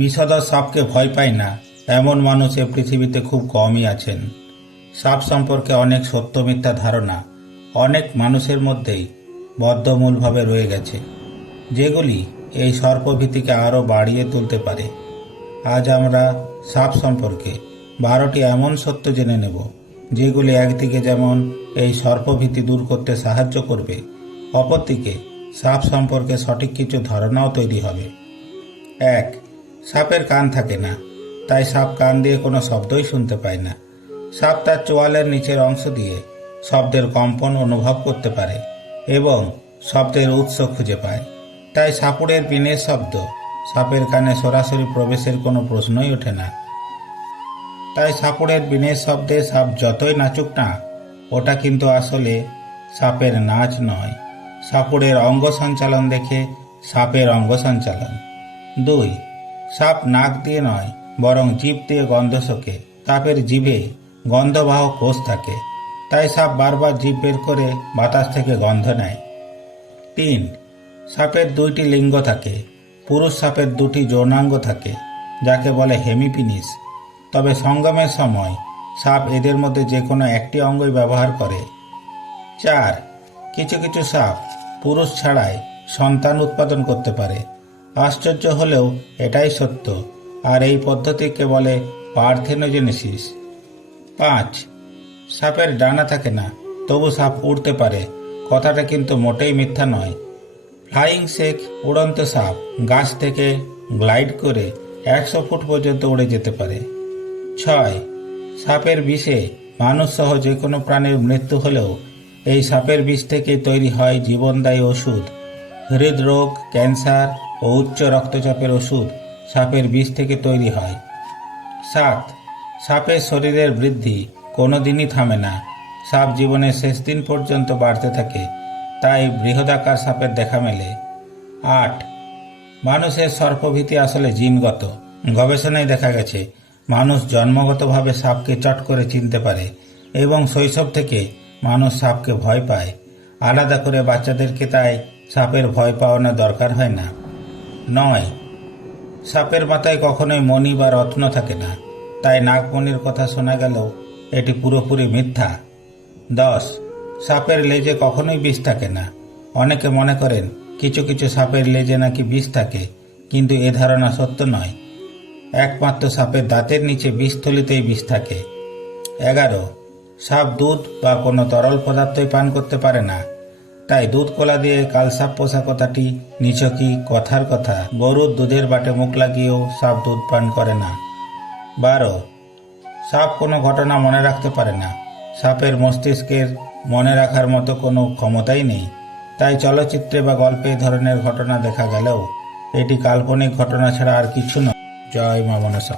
বিষধর সাপকে ভয় পায় না এমন মানুষ এ পৃথিবীতে খুব কমই আছেন। সাপ সম্পর্কে অনেক সত্য মিথ্যা ধারণা অনেক মানুষের মধ্যেই বদ্ধমূলভাবে রয়ে গেছে, যেগুলি এই সর্পভীতিকে আরও বাড়িয়ে তুলতে পারে। আজ আমরা সাপ সম্পর্কে 12টি এমন সত্য জেনে নেব, যেগুলি একদিকে যেমন এই সর্পভীতি দূর করতে সাহায্য করবে, অপরদিকে সাপ সম্পর্কে সঠিক কিছু ধারণাও তৈরি হবে। 1. সাপের কান থাকে না, তাই সাপ কান দিয়ে কোনো শব্দই শুনতে পায় না। সাপ তার চোয়ালের নিচের অংশ দিয়ে শব্দের কম্পন অনুভব করতে পারে এবং শব্দের উৎস খুঁজে পায়। তাই সাপুড়ের পিনের শব্দ সাপের কানে সরাসরি প্রবেশের কোনো প্রশ্নই ওঠে না। তাই সাপুড়ের বিনের শব্দে সাপ যতই নাচুক না, ওটা কিন্তু আসলে সাপের নাচ নয়, সাপুড়ের অঙ্গ সঞ্চালন দেখে সাপের অঙ্গ সঞ্চালন। 2. সাপ নাক দিয়ে নয়, বরং জিভ দিয়ে গন্ধ শোকে। সাপের জিভে গন্ধবাহক কোষ থাকে, তাই সাপ বারবার জিভ বের করে বাতাস থেকে গন্ধ নেয়। 3. সাপের 2টি লিঙ্গ থাকে। পুরুষ সাপের 2টি যৌনাঙ্গ থাকে, যাকে বলে হেমিপিনিস। তবে সঙ্গমের সময় সাপ এদের মধ্যে যে কোনো একটি অঙ্গই ব্যবহার করে। 4. কিছু কিছু সাপ পুরুষ ছাড়াই সন্তান উৎপাদন করতে পারে। আশ্চর্য হলেও এটাই সত্য, আর এই পদ্ধতিকে বলে পার্থেনোজেনেসিস। 5. সাপের ডানা থাকে না, তবু সাপ উড়তে পারে। কথাটা কিন্তু মোটেই মিথ্যা নয়। ফ্লাইং শেক উড়ন্ত সাপ গাছ থেকে গ্লাইড করে 100 ফুট পর্যন্ত উড়ে যেতে পারে। 6. সাপের বিষে মানুষ সহ যে কোনো প্রাণীর মৃত্যু হলেও এই সাপের বিষ থেকে তৈরি হয় জীবনদায়ী ওষুধ। হৃদরোগ, ক্যান্সার ও উচ্চ রক্তচাপের ওষুধ সাপের বিষ থেকে তৈরি হয়। 7. সাপের শরীরের বৃদ্ধি কোনো দিনই থামে না। সাপ জীবনের শেষ দিন পর্যন্ত বাড়তে থাকে, তাই বৃহদাকার সাপের দেখা মেলে। 8. মানুষের সর্পভীতি আসলে জিনগত। গবেষণায় দেখা গেছে মানুষ জন্মগতভাবে সাপকে চট করে চিনতে পারে এবং শৈশব থেকে মানুষ সাপকে ভয় পায়। আলাদা করে বাচ্চাদেরকে তাই সাপের ভয় পাওয়ানো দরকার হয় না। 9. সাপের মাথায় কখনোই মণি বা রত্ন থাকে না, তাই নাগমণির কথা শোনা গেলেও এটি পুরোপুরি মিথ্যা। 10. সাপের লেজে কখনোই বিষ থাকে না। অনেকে মনে করেন কিছু কিছু সাপের লেজে নাকি বিষ থাকে, কিন্তু এ ধারণা সত্য নয়। একমাত্র সাপের দাঁতের নিচে বিষথলিতেই বিষ থাকে। 11. সাপ দুধ বা কোনো তরল পদার্থই পান করতে পারে না, তাই দুধ কোলা দিয়ে কালসাপ পোষা কথাটি নিছকই কথার কথা। গরুর দুধের বাটে মুখ লাগিয়েও সাপ দুধ পান করে না। 12. সাপ কোনো ঘটনা মনে রাখতে পারে না। সাপের মস্তিষ্কের মনে রাখার মতো কোনো ক্ষমতাই নেই, তাই চলচ্চিত্রে বা গল্পে এই ধরনের ঘটনা দেখা গেলেও এটি কাল্পনিক ঘটনা ছাড়া আর কিছু নয়। জয় মা মনসা।